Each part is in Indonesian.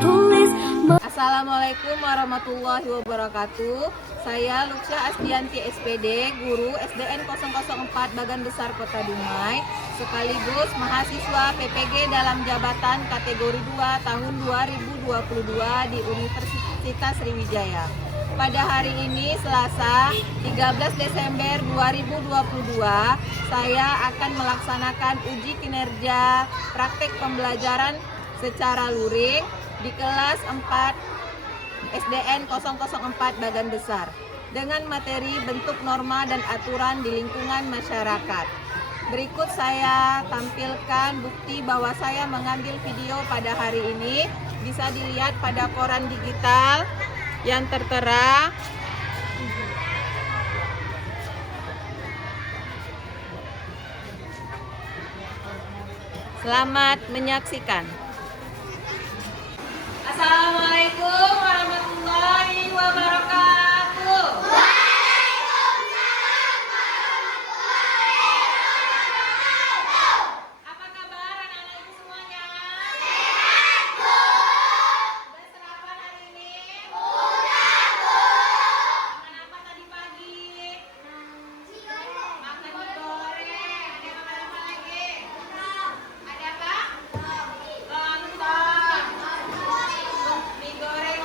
tulis. Assalamualaikum warahmatullahi wabarakatuh. Saya Luksha Asdianti SPD, guru SDN 004 Bagan Besar Kota Dumai, sekaligus mahasiswa PPG dalam jabatan kategori 2 tahun 2022 di Universitas Sriwijaya. Pada hari ini Selasa 13 Desember 2022, saya akan melaksanakan uji kinerja praktek pembelajaran secara luring di kelas 4 SDN 004 Bagan Besar dengan materi bentuk norma dan aturan di lingkungan masyarakat. Berikut saya tampilkan bukti bahwa saya mengambil video pada hari ini. Bisa dilihat pada koran digital yang tertera. Selamat menyaksikan. Assalamualaikum warahmatullahi wabarakatuh. Apa kabar anak-anak ibu semuanya? Sehat, Bu. Sudah sarapan hari ini? Sudah, Bu. Makan apa tadi pagi? Nasi goreng. Makan mie goreng. Ada makan apa lagi? Ada apa? Lontong. Mie goreng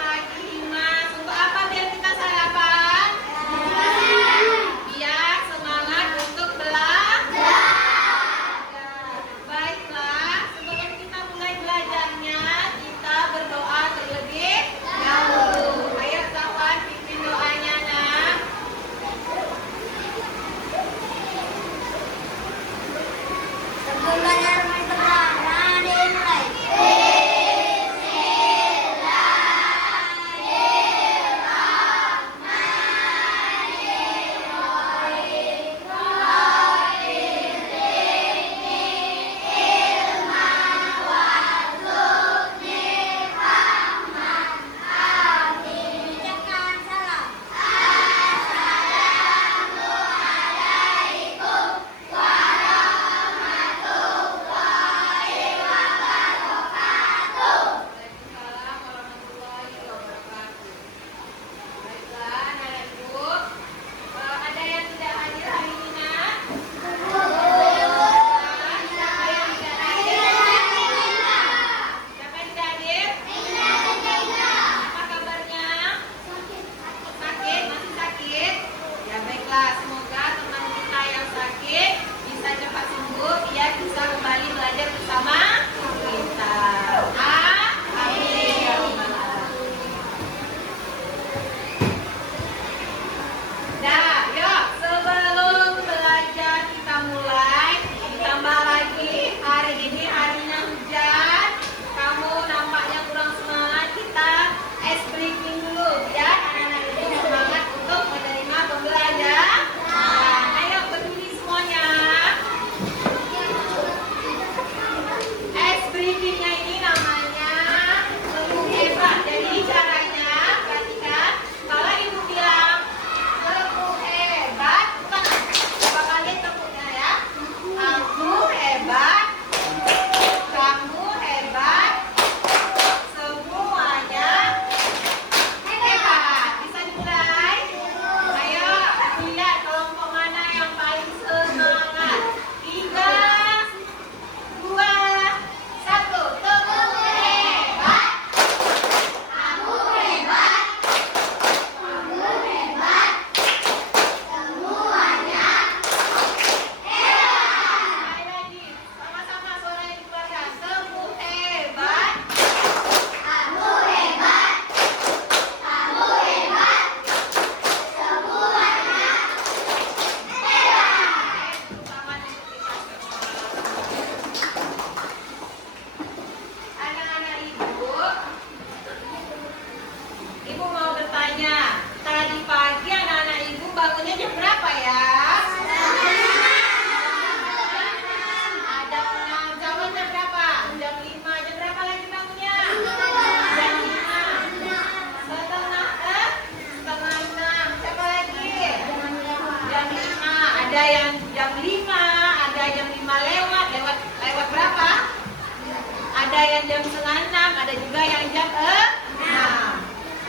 yang jam 5:30, ada juga yang jam 6.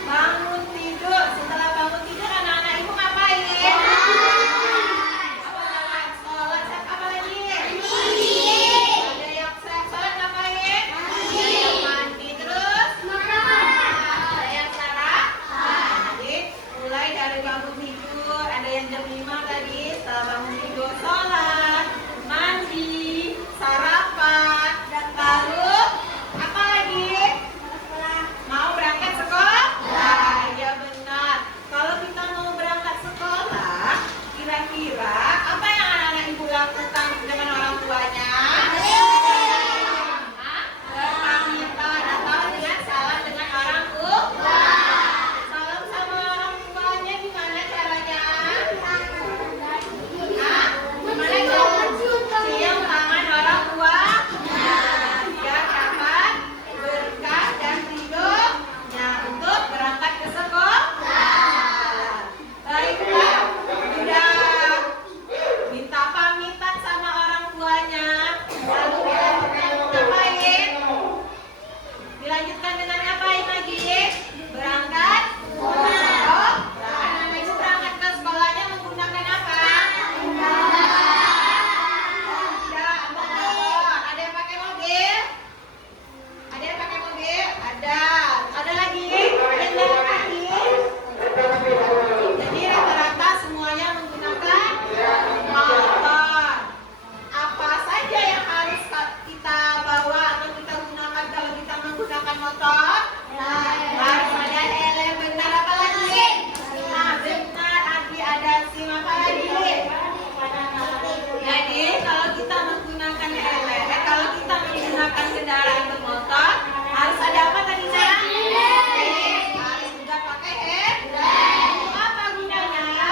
Bangun tidur. Setelah bangun tidur, anak-anak ibu ngapain? Sholat. Apa lagi? Ada yang sholat ngapain? Mandi. Terus? Ada yang sarapan. Jadi mulai dari bangun tidur. Ada yang jam 5 tadi. Setelah bangun tidur, sholat, mandi, sarapan, lalu apa lagi? Mau berangkat sekolah? Iya benar. Kalau kita mau berangkat sekolah, kira-kira apa yang anak-anak ibu lakukan dengan orang tuanya? Berpamitan atau dengan salam dengan orang tua. Salam sama orang tuanya gimana caranya? Gimana cara? Cium tangan orang tua. Biar dapat berkah dan ridhonya untuk berangkat ke sekolah. Baiklah, sudah minta pamitan sama orang tuanya. Lalu ngapain? Dilanjutkan dengan ngapain lagi? Berangkat ke sekolah. Anak-anak ibu berangkat ke sekolahnya menggunakan apa? Ada yang pakai mobil? Ada yang pakai mobil? Ada. Ada lagi? Ada yang jalan kaki? Jadi rata-rata semuanya menggunakan motor. Apa saja yang harus kita bawa atau kita gunakan kalau kita menggunakan motor? Harus ada helm. Benar apa lagi? Nah, benar. Ada SIM apa lagi? Jadi kalau kita menggunakan kalau kita menggunakan kendaraan bermotor harus ada apa tadi Nak? Harus juga pakai helm. Apa gunanya?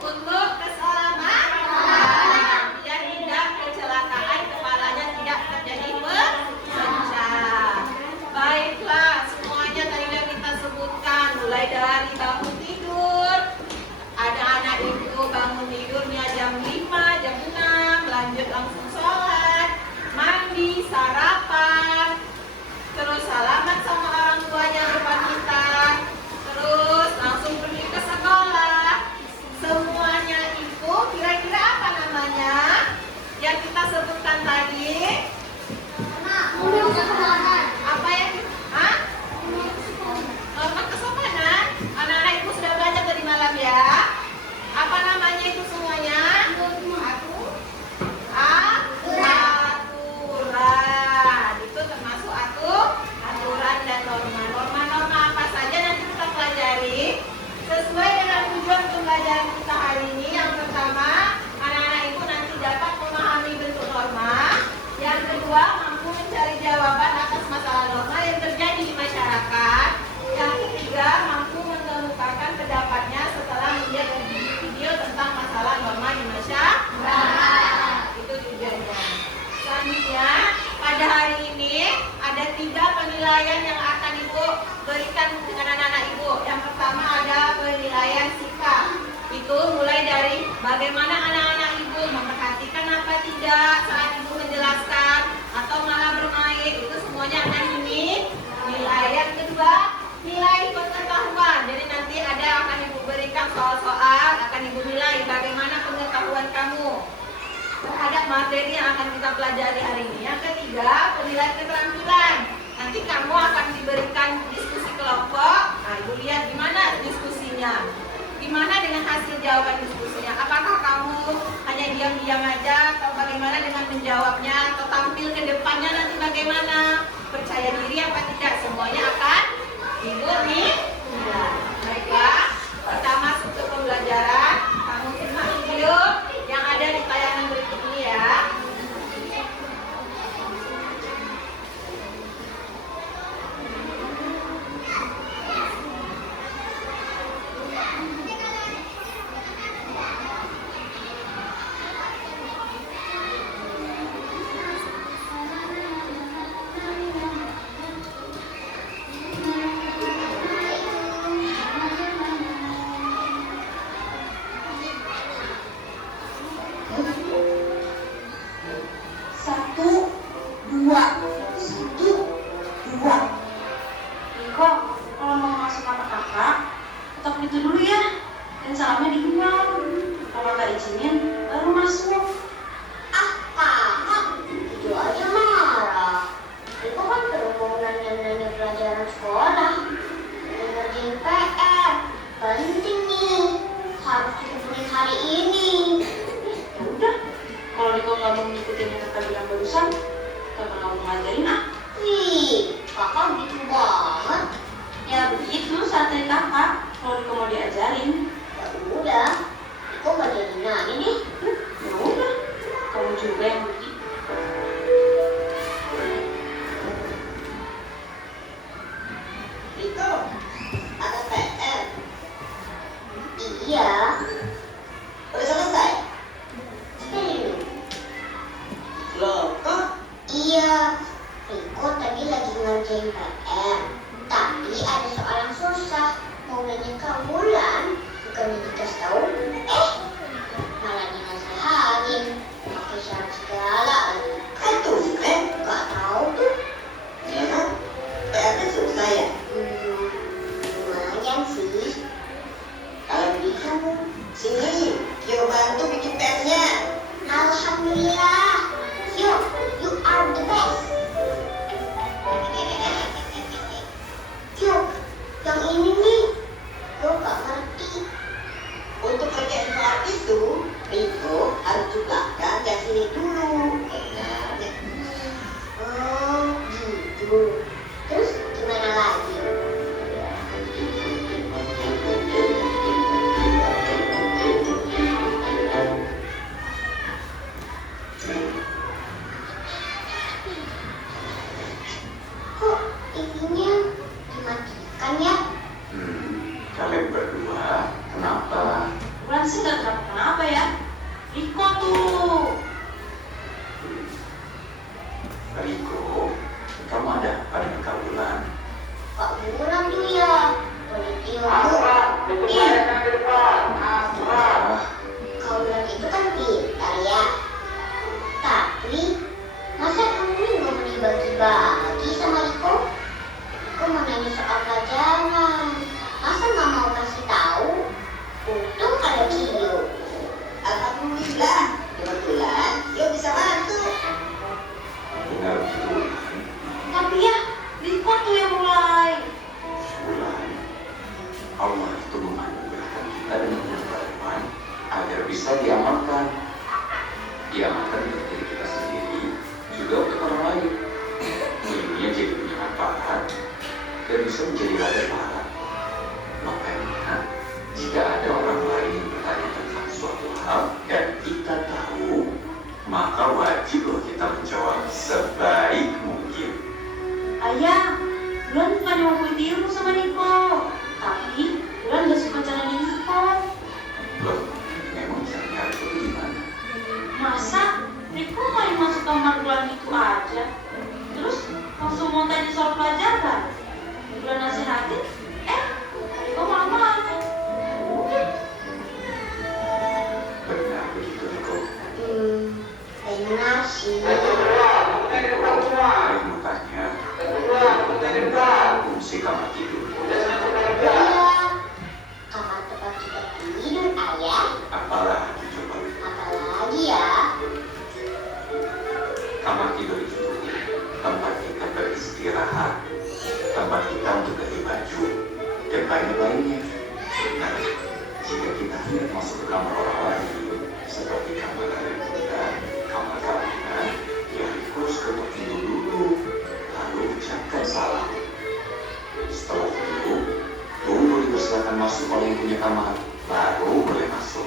Untuk keselamatan. Biar tidak kecelakaan, kepalanya tidak terjadi pecah. Baiklah, semuanya tadi sudah kita sebutkan, mulai dari bangun tidur. Ada anak ibu bangun tidurnya jam 5, jam 6, lanjut langsung sholat, mandi, sarapan, terus salaman sama orang tuanya berpamitan, terus langsung pergi ke sekolah. Semuanya itu kira-kira apa namanya? Yang kita sebutkan tadi? Apa yang? Norma kesopanan. Anak-anak ibu sudah belajar tadi malam ya. Apa namanya itu semuanya? Aturan. Itu termasuk aturan dan norma. Norma-norma apa saja nanti kita pelajari sesuai dengan tujuan pembelajaran kita hari ini. Yang pertama, anak-anak ibu nanti dapat memahami bentuk norma. Yang kedua, mampu mencari jawaban atas masalah norma yang terjadi di masyarakat. Yang ketiga, mampu mengemukakan pendapatnya setelah melihat video tentang masalah norma di masyarakat. Itu tujuannya. Selanjutnya, pada hari ini ada 3 penilaian yang akan ibu berikan dengan anak-anak ibu. Yang pertama ada penilaian sikap. Itu mulai dari bagaimana anak-anak ibu memperhatikan apa tidak saat ibu menjelaskan atau malah bermain. Itu semuanya akan dinilai. Yang kedua, nilai pengetahuan. Jadi nanti ada akan ibu berikan soal-soal, akan ibu nilai bagaimana pengetahuan kamu terhadap materi yang akan kita pelajari hari ini. Yang ketiga, penilaian keterampilan. Nanti kamu akan diberikan diskusi kelompok. Nah, ibu lihat gimana diskusinya. Gimana dengan hasil jawaban diskusinya? Apakah kamu hanya diam-diam aja atau bagaimana dengan menjawabnya atau tampil ke depannya nanti bagaimana? Percaya diri apa tidak? Semuanya akan ibu nih. Baiklah, kita masuk ke pembelajaran. Kamu simak video yang ada di tayangan berikut ini ya. 2. 1, 2. Riko, kalau mau masuk kata kakak, ketok pintu dulu ya. Dan salamnya dikenal. Kalau kakak izinin, baru masuk. Ah, kakak, itu aja marah. Itu kan perlu mau nanya-nanya pelajaran sekolah. Ngerjain PR, penting nih. Harus dikumpulin hari ini. Ya udah, kalau Riko nggak mau ngikutin yang kakak bilang barusan, kakak nggak mau ngajarin ah. Wih, kakak gitu banget. Ya begitu santai kakak, kalau Riko mau diajarin. Ya udah, kok nggak jadi nanya nih? Ya udah, kamu juga yang begitu. Riko, ada PR. Iya. Udah selesai? Loh, kok? Iya. Riko tadi lagi ngerjain PR. Tapi ada soal yang susah. Mau nanya ke Wulan, bukannya dikasih tahu. Malah dinasehatin. Pakai syarat segala lagi. Gak tahu tuh. Ya kan? PR-nya susah ya? Lumayan sih. Kalau bisa, sini, yuk bantu bikin PR-nya. Alhamdulillah. Yuk, you are the best. Yuk, yang ini nih. Yuk, gak ngerti. Untuk kerjaan soal itu, Riko harus juga dan sini dulu. Oh, gitu. Terus gimana lagi? Kok TV-nya dimatikan ya? Kalian berdua kenapa? Bulan sih nggak kenapa ya? Riko tuh. Riko, kamu ada apa dengan Kak Wulan? Pak Wulan tuh ya. Peneliti ilmu. Wah, Kak Wulan itu kan pintar ya. Tapi, masa kamu nggak mau dibagi-bagi sama Riko? Riko mau nanya soal pelajaran. Masa nggak mau kasih tahu? Untung ada Kio. Alhamdulillah, kebetulan Kio bisa bantu. benar itu. Tapi ya, Riko tuh yang mulai. Wulan, Allah itu menganugerahkan kita dengan pengetahuan agar bisa diamalkan. Diamalkan untuk diri kita sendiri, juga untuk orang lain. Ilmunya jadi punya manfaat dan bisa menjadi ladang pahala. Makanya, jika ada orang lain yang bertanya tentang suatu hal dan kita tahu, maka wajib loh kita menjawab sebaik mungkin. Ayah, Bulan bukan yang mau ilmu sama Riko. Tapi, Bulan gak suka cara Riko. Loh, memang caranya itu gimana? Masa Riko main masuk kamar Bulan gitu aja? Terus langsung mau tanya soal pelajaran? Bulan nasihatin, Riko malah marah. Udah. Benar begitu, Riko. Benar sih. Makanya, fungsi kamar tidur. Iya. Kamar tempat kita tidur, ayah. Apalagi coba? Apalagi ya? Kamar tidur itu tempat kita beristirahat, tempat kita untuk ganti baju, dan lain-lainnya. Nah, jika kita hendak masuk ke kamar orang lain, seperti kamar adik kita, kamar kalian, ya harus ketuk pintu dulu, lalu ucapkan salam. Setelah itu, tunggu dipersilakan masuk oleh yang punya kamar, baru boleh masuk.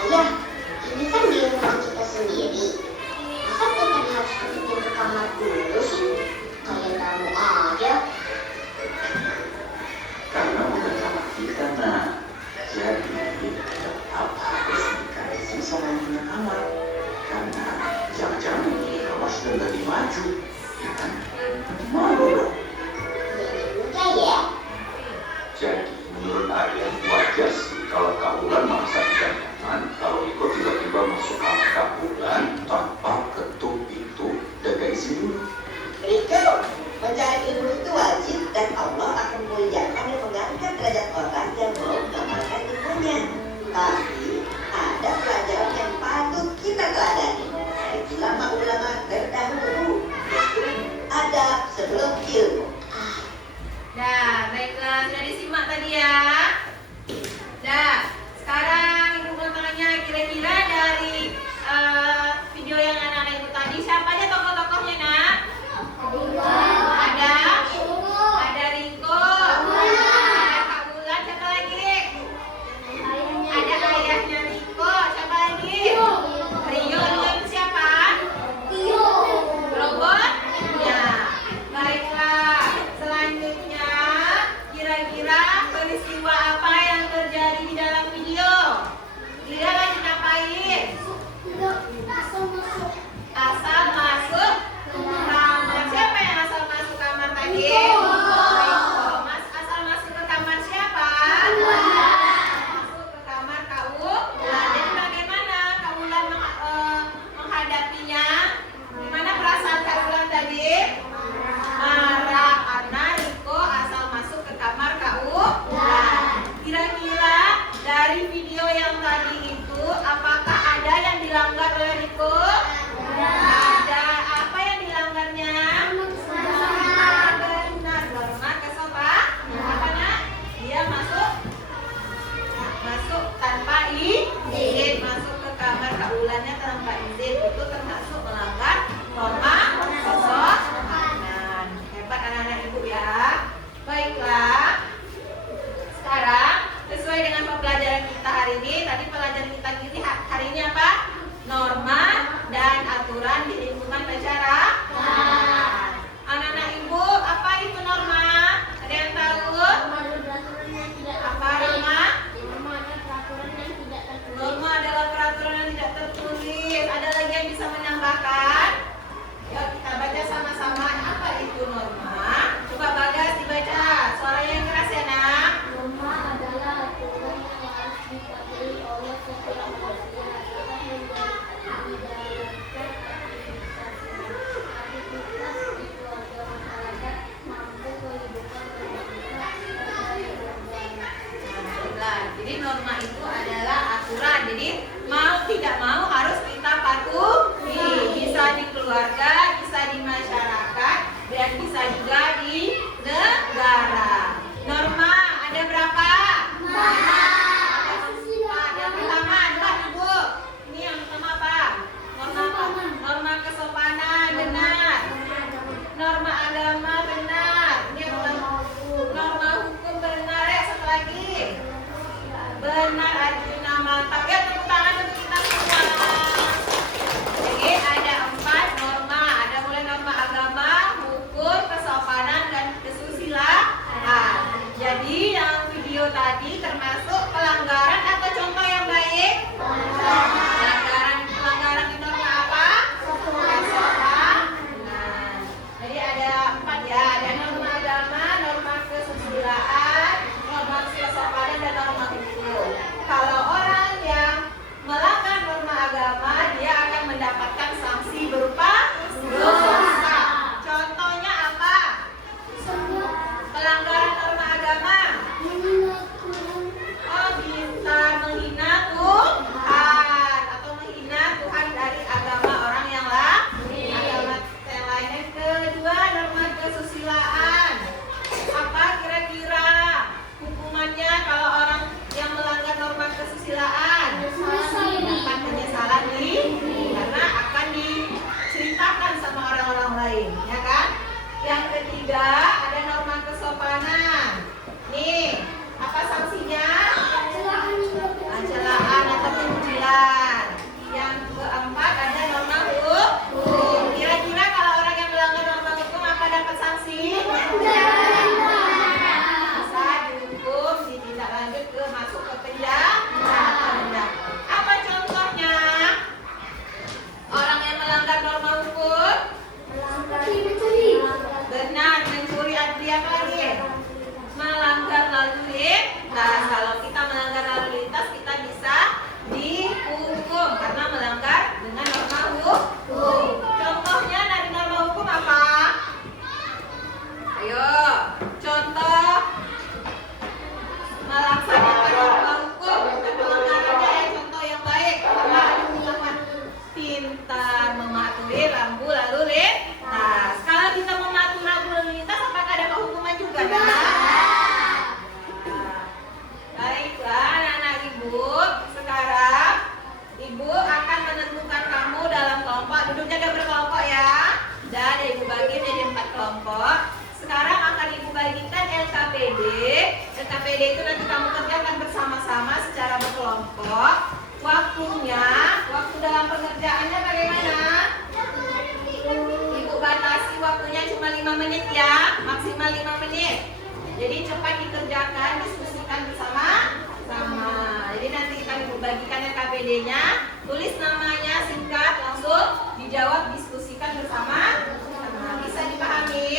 Ayah, ini kan di rumah kita sendiri. Masa kita harus ketuk pintu kamar dulu sih? Kayak tamu aja. Karena bukan kamar kita, nah. Jadi, tetap harus dikasih sama yang punya kamar. Karena jangan-jangan yang punya kamar sudah ganti baju, ya kan? Malu dong. Iya juga ya. Jadi, menurut Arya, wajar sih kalau Kak Wulan merasa tidak nyaman kalau ikut tiba-tiba masuk kamar Kak Wulan tanpa ketuk ulama terdahulu, yaitu adab sebelum ilmu. Nah, baiklah, sudah disimak tadi ya. Nah, sekarang ibu mau tanya kira-kira dari video yang anak-anak ibu tadi siapa aja tokoh-tokohnya nak? Ada Riko, ada Kak Bulan, siapa lagi? Ada ayahnya Riko, siapa lagi? Rio dengan siapa? Robot? Ya, baiklah. Selanjutnya, kira-kira peristiwa apa yang terjadi di dalam video? Dia lagi ngapain? Asal masuk kamar. Siapa yang asal masuk kamar tadi? Mas, asal masuk ke kamar siapa? Masuk ke kamar Kak Wulan. Jadi bagaimana Kak Wulan menghadapinya? Gimana perasaan Kak Wulan tadi? Marah karena Riko asal masuk ke kamar Kak Wulan. Kira-kira dari video yang tadi itu apakah ada yang dilanggar oleh Riko? Ada. Apa yang dilanggarnya? Benar, norma kesopanan. Apa nak? Dia masuk tanpa izin, masuk ke kamar Kak Wulannya tanpa izin, itu termasuk melanggar norma kesopanan. Hebat anak-anak ibu ya. Baiklah. Sekarang sesuai dengan pembelajaran kita hari ini, tadi pelajaran kita hari ini apa? Norma dan aturan di lingkungan masyarakat. Anak-anak ibu, apa itu norma? Ada yang tahu? Apa norma? Norma adalah peraturan yang tidak tertulis. Ada lagi yang bisa menambahkan? Yuk kita baca sama-sama. Apa itu norma? Coba Bagas dibaca. Suaranya yang keras ya nak. Norma adalah aturan yang harus dipatuhi oleh setiap manusia agar menjalankan aktivitas di keluarga masyarakat mampu kehidupan berbangsa dan Nah, jadi norma itu adalah aturan. Jadi mau tidak mau harus kita patuhi. Bisa di keluarga, bisa di masyarakat, dan bisa juga di negara. Norma ada berapa? Ada empat. Yang pertama adalah ibu. Ini yang pertama apa? Norma kesopanan, benar. Norma agama, benar. Ini yang pertama. Norma hukum, benar. Ya, satu lagi. Benar, Arjuna, mantap. Ya, tepuk tangan untuk kita semua. Jadi ada 4 norma. Ada mulai norma agama, hukum, kesopanan, dan kesusilaan. Jadi yang video tadi termasuk pelanggaran atau contoh yang baik? Pelanggaran di norma apa? Kesopanan. Jadi ada 4 ya. Ada norma agama, norma kesusilaan, norma kesopanan, dan norma hukum. Kalau orang yang melanggar norma agama, dia akan mendapatkan sanksi berupa dosa. Contohnya apa? Pelanggaran norma agama. Oh, bisa menghina Tuhan atau menghina Tuhan dari agama orang yang lain. Agama yang lain. Yang kedua, norma kesusilaan. Apa kira-kira hukumannya kalau orang yang melanggar norma kesusilaan? Dapat penyesalan karena akan diceritakan sama orang-orang lain, ya kan? Yang ketiga, ada norma kesopanan. Nih, apa sanksinya? Celaan atau penjilan. Yang keempat ada norma hukum. Kira-kira kalau orang yang melanggar norma hukum apa dapat sanksi? Bisa dihukum, ditindaklanjut ke masuk ke penjara. Apa contohnya? Orang yang melanggar norma hukum? Benar, mencuri. rambu lalu lintas. Kalau kita mematuhi rambu lalu lintas, apakah ada kehukuman juga? Baiklah anak-anak ibu, sekarang ibu akan menentukan kamu dalam kelompok. Duduknya ada berkelompok ya. Dan ibu bagi menjadi 4 kelompok. Sekarang akan ibu bagikan LKPD. LKPD itu nanti kamu kerjakan bersama-sama secara berkelompok. Waktunya, waktu dalam pengerjaannya bagaimana? Ibu batasi waktunya cuma 5 menit ya, maksimal 5 menit. Jadi cepat dikerjakan, diskusikan bersama-sama. Jadi nanti kita ibu bagikan LKPD-nya, tulis namanya singkat, langsung dijawab, diskusikan bersama. Bisa dipahami?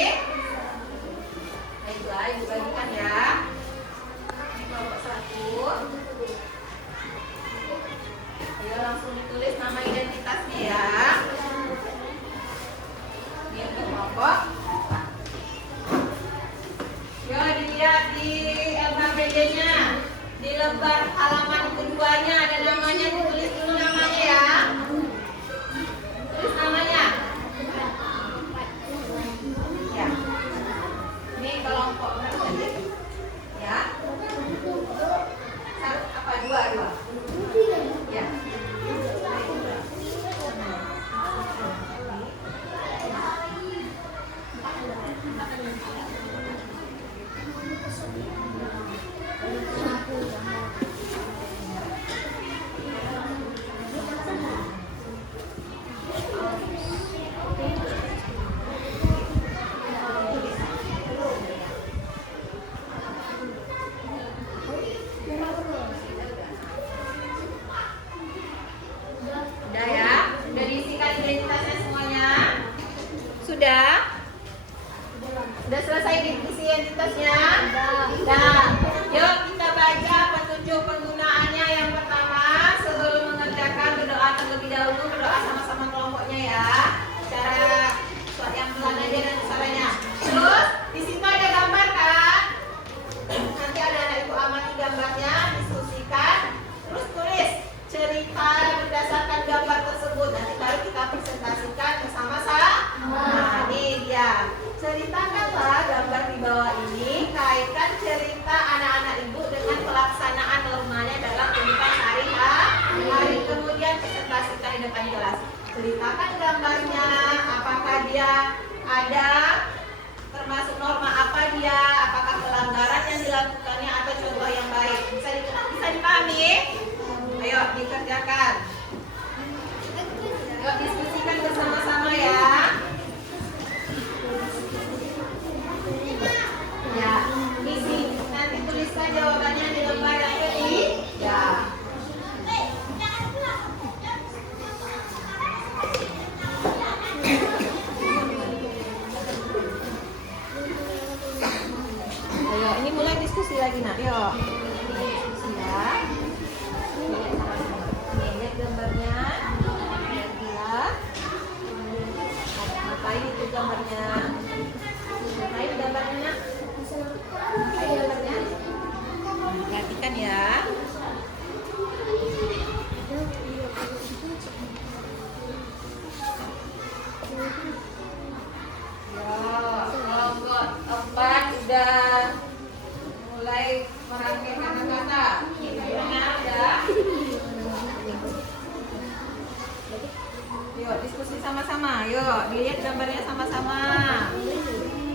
Baiklah, ibu bagikan ya. Ini kelompok 1. Ayo langsung ditulis nama identitasnya ya. Ini untuk kelompok. Yo, dilihat di LKPD-nya. Di lembar halaman keduanya ada namanya, ditulis dulu namanya ya. Tulis namanya. Ya. Ini kelompok berapa tadi? Ya. Apa? Dua. Ya. Udah ya? Udah diisikan identitasnya semuanya? Sudah? Udah selesai diisi identitasnya? Udah. Yuk kita baca petunjuk penggunaannya. Yang pertama, sebelum mengerjakan berdoa terlebih dahulu. Berdoa sama-sama kelompoknya ya. Cara yang pelan aja dan caranya. Terus di situ ada gambar kan? Nanti ada anak ibu amati gambarnya, diskusikan. Terus tulis cerita berdasarkan gambar tersebut. Nanti baru kita presentasikan bersama-sama. Nah, ini dia. Ceritakanlah gambar di bawah ini, kaitkan cerita anak-anak ibu dengan pelaksanaan normalnya dalam kehidupan sehari-hari. Kemudian presentasikan di depan kelas. Ceritakan gambarnya, apakah dia ada, termasuk norma apa dia, apakah pelanggaran yang dilakukannya atau contoh yang baik. Bisa dipahami? Ayo dikerjakan. Ayo diskusikan bersama-sama ya. Ya, isi nanti tuliskan jawabannya di lembar yang ketiga. Ayo, ini mulai diskusi lagi nak. Yuk, diskusi ya. Lihat gambarnya. Lihat. Ngapain itu gambarnya? Ngapain gambarnya nak? Ngapain gambarnya? Perhatikan ya. Kelompok 4 udah mulai merangkai kata-kata. Gambarnya udah. Yuk diskusi sama-sama. Yuk dilihat gambarnya sama-sama.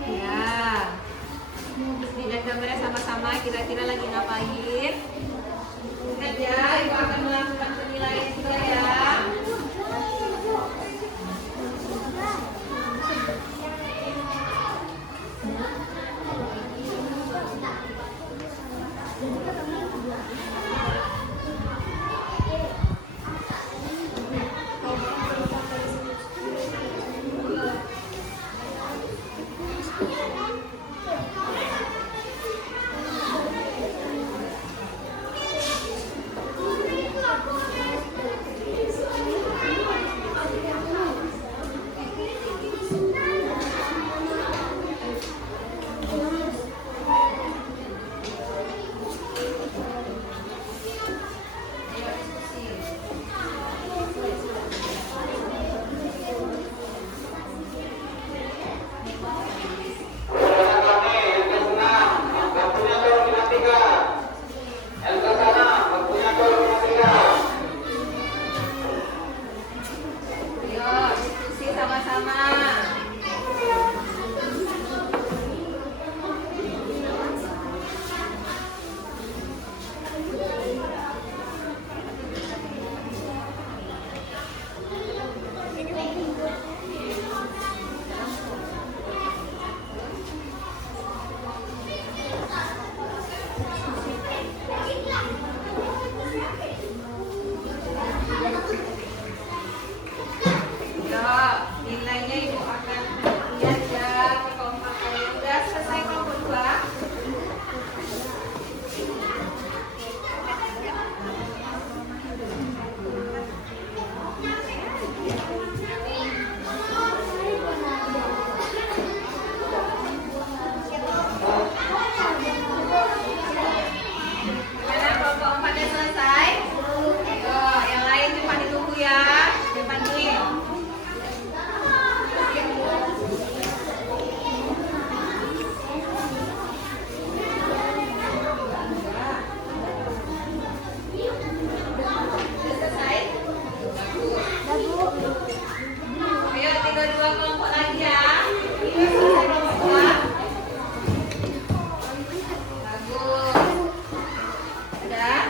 Ya. Dilihat gambarnya sama-sama. Kira-kira lagi ngapain? Ingat ya, ibu akan melakukan penilaian juga ya. dua kelompok lagi ya. Ini selesai kelompok dua. Bagus. Udah.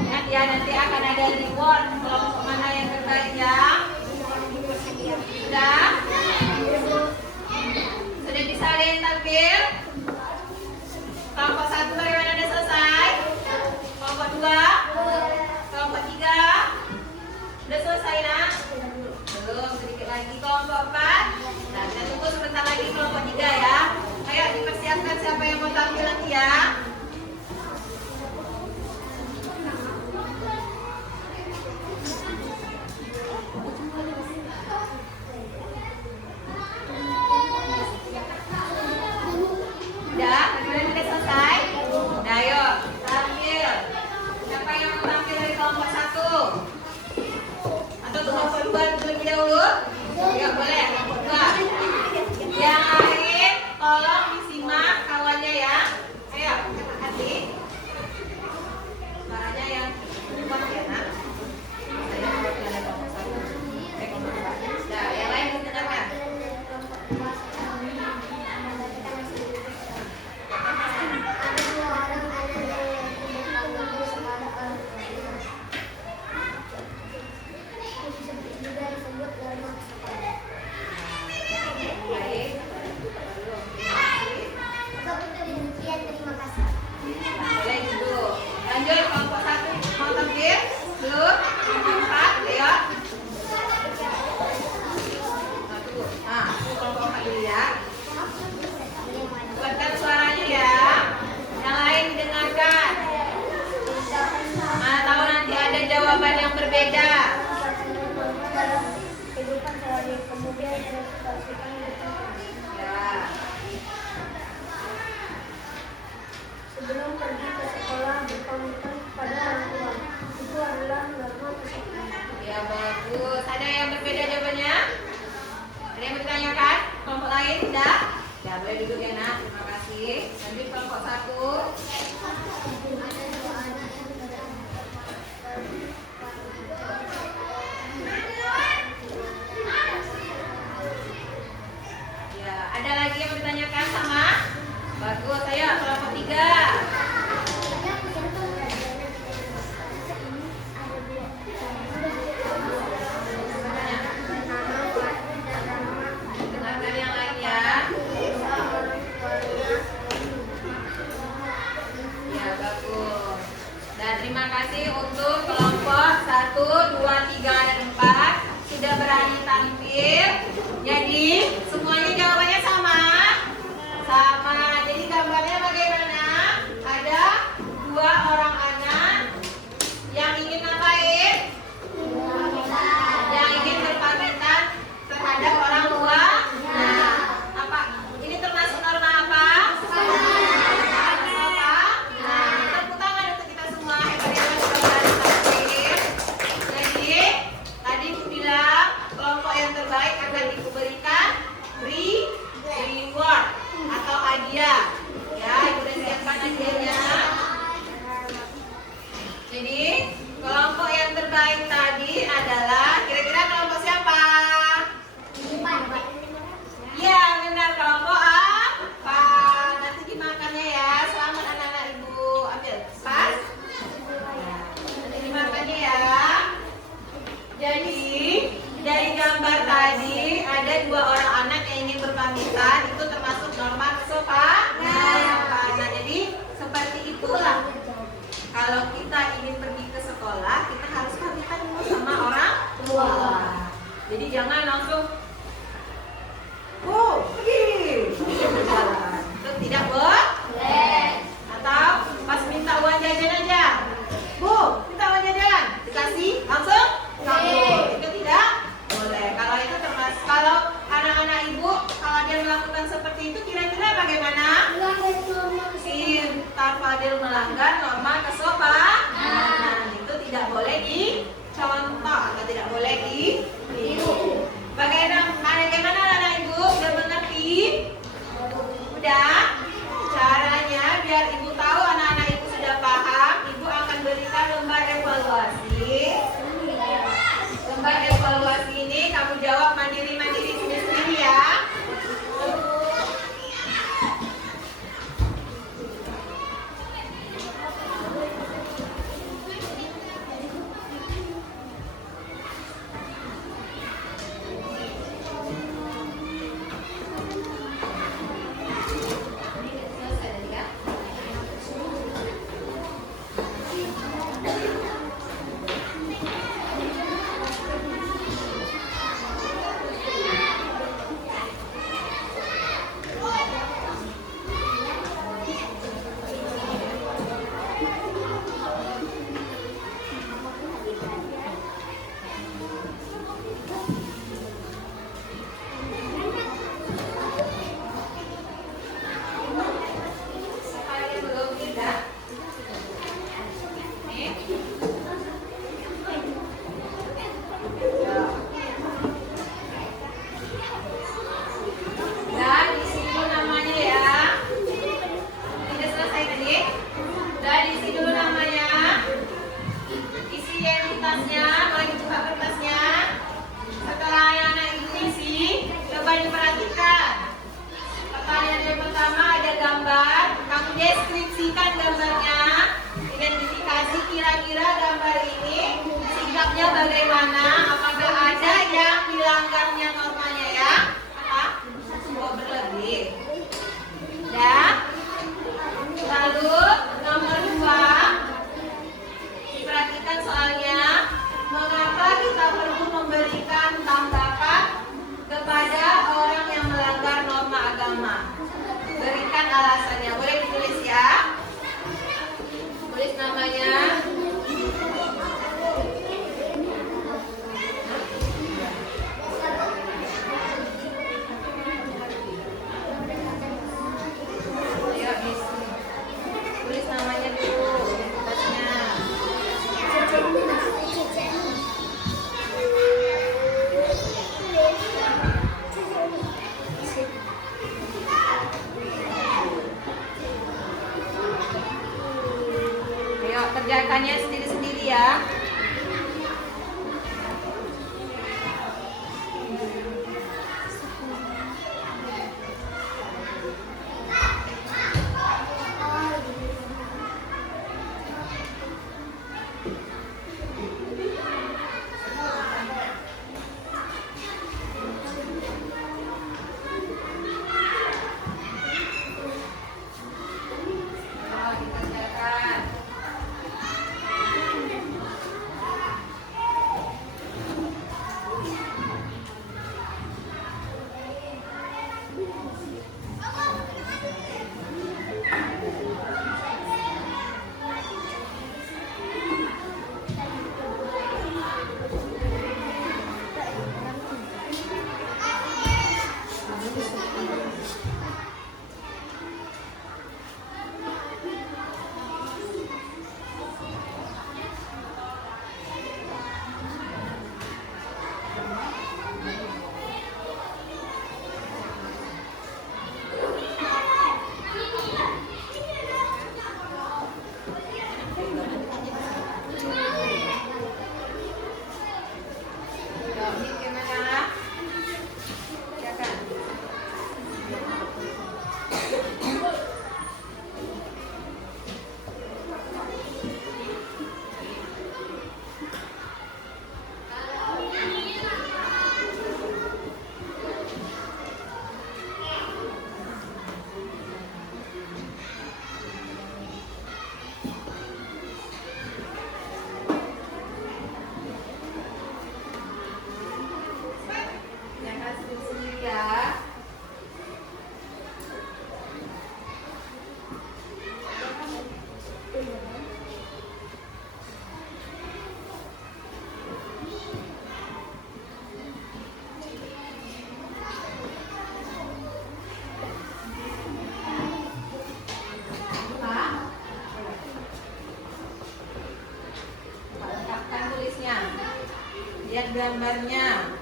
Ingat ya, nanti akan ada reward kelompok mana yang terbaik ya. Sudah? Sudah bisa ada yang tampil? Kelompok 1 bagaimana, udah selesai? Kelompok 2? Kelompok 3? Udah selesai nak? Belum, sedikit lagi kelompok 4. Nah, kita tunggu sebentar lagi kelompok 3 ya. Ayo dipersiapkan siapa yang mau tampil nanti ya. Udah? Udah selesai? Nah, ayo tampil. Siapa yang mau tampil dari kelompok 1? Atau kelompok 2 terlebih dahulu? Ya boleh, kelompok 2. Yang lain tolong disimak kawannya ya. Ayo, cepat hati. Suaranya yang kuat ya nak. Saya mau pilih kelompok 1. Kelompok 2. Nah, yang lain dengarkan. Ada dua orang anak yang bertanggung kepada orang tuanya. Juga disebut norma sekolah. Baik. Untuk demikian, terima kasih. Boleh dulu. Lanjut kelompok 1 mau tampil? Belum? Kelompok 4, ayo. Nah, kelompok 4 dulu ya. Kuatkan suaranya ya. Yang lain didengarkan. Mana tahu nanti ada jawaban yang berbeda. Dalam kehidupan sehari kemudian ekspresikan Ya. sebelum pergi ke sekolah berkomitmen kepada orang tua. Itu adalah norma kesopanan. Ya bagus. Ada yang berbeda jawabannya? Ada yang bertanyakan? Kelompok lain tidak? Ya boleh duduk ya nak. Terima kasih. Lanjut kelompok 1. Ada dua anak yang Ya, ada lagi yang bertanyakan sama? Bagus. Ayo kelompok 3. Dengarkan yang lain ya. Ya bagus. Dan terima kasih untuk kelompok 1, 2, 3, dan 4 sudah berani tampil. Jadi semuanya jawabannya sama. Sama. Jadi gambarnya bagaimana? Ada 2 orang anak yang ingin ngapain? Yang ingin berpamitan terhadap orang tua. Nah, apa? Ini termasuk norma apa? Apa? Nah, tepuk tangan untuk kita semua. Hebat-hebat sudah berani tampil. Jadi, tadi Ibu bilang kelompok yang terbaik akan diberikan reward atau hadiah. Ya, Ibu udah siapkan hadiahnya. Jadi, kelompok yang terbaik tadi adalah kira-kira kelompok siapa? Iya, benar, kelompok apa? Nanti dimakannya ya. Selamat anak-anak Ibu. Ambil pas. Nanti dimakannya ya. Jadi, dari gambar tadi ada 2 orang anak yang ingin berpamitan. Itu termasuk norma kesopanan. Nah, jadi seperti itulah. Kalau kita ingin pergi ke sekolah, kita harus pamitan dulu sama orang tua. Jadi jangan langsung pergi berjalan. Itu tidak boleh. Atau pas minta uang jajan aja, Bu, minta uang jajan, dikasih langsung kabur. Itu tidak boleh. Kalau itu termasuk, kalau anak-anak Ibu, kalau dia melakukan seperti itu, kira-kira bagaimana? Sinta Fadil melanggar norma kesopanan. Itu tidak boleh dicontoh atau tidak boleh ditiru. Bagaimana anak Ibu? Sudah mengerti? Udah? Caranya biar Ibu tahu anak-anak Ibu sudah paham, Ibu akan berikan lembar evaluasi. Lembar evaluasi jawab mandiri-mandiri sendiri-sendiri ya. Deskripsikan gambarnya, identifikasi kira-kira gambar ini sikapnya bagaimana, apakah ada yang dilanggarnya normanya ya? Apa? Oh, berlebih. Dan lalu nomor 2, diperhatikan soalnya, mengapa kita perlu memberikan tanggapan kepada orang yang melanggar norma agama? Berikan alasannya, boleh ditulis ya. Tulis namanya. Ayo, tulis namanya dulu, identitasnya. Kerjakannya sendiri-sendiri ya. Lihat gambarnya.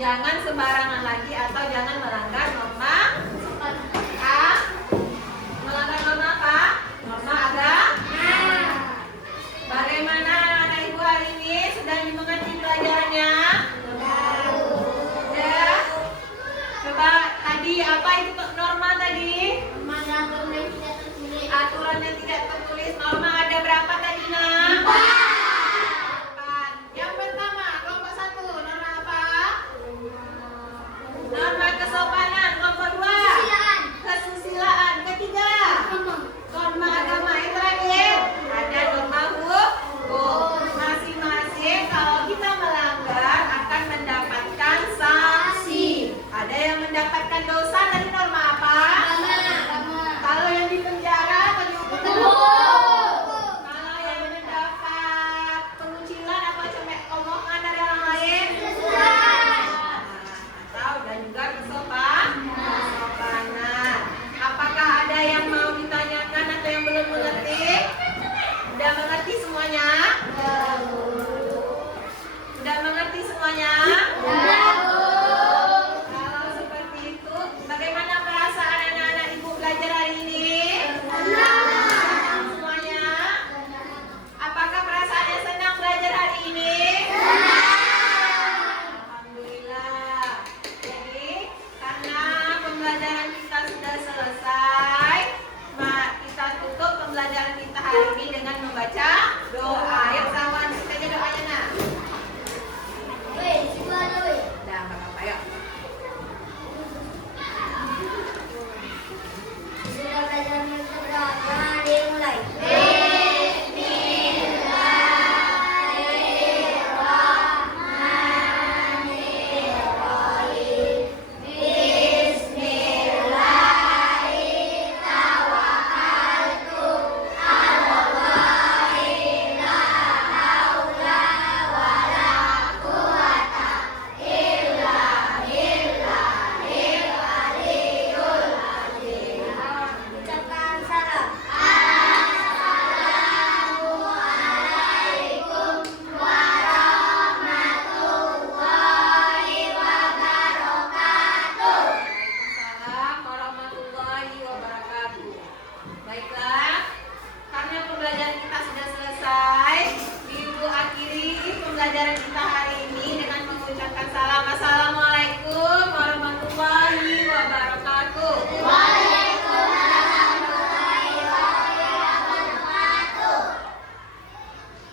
Jangan sembarangan lagi atau jangan melanggar nomor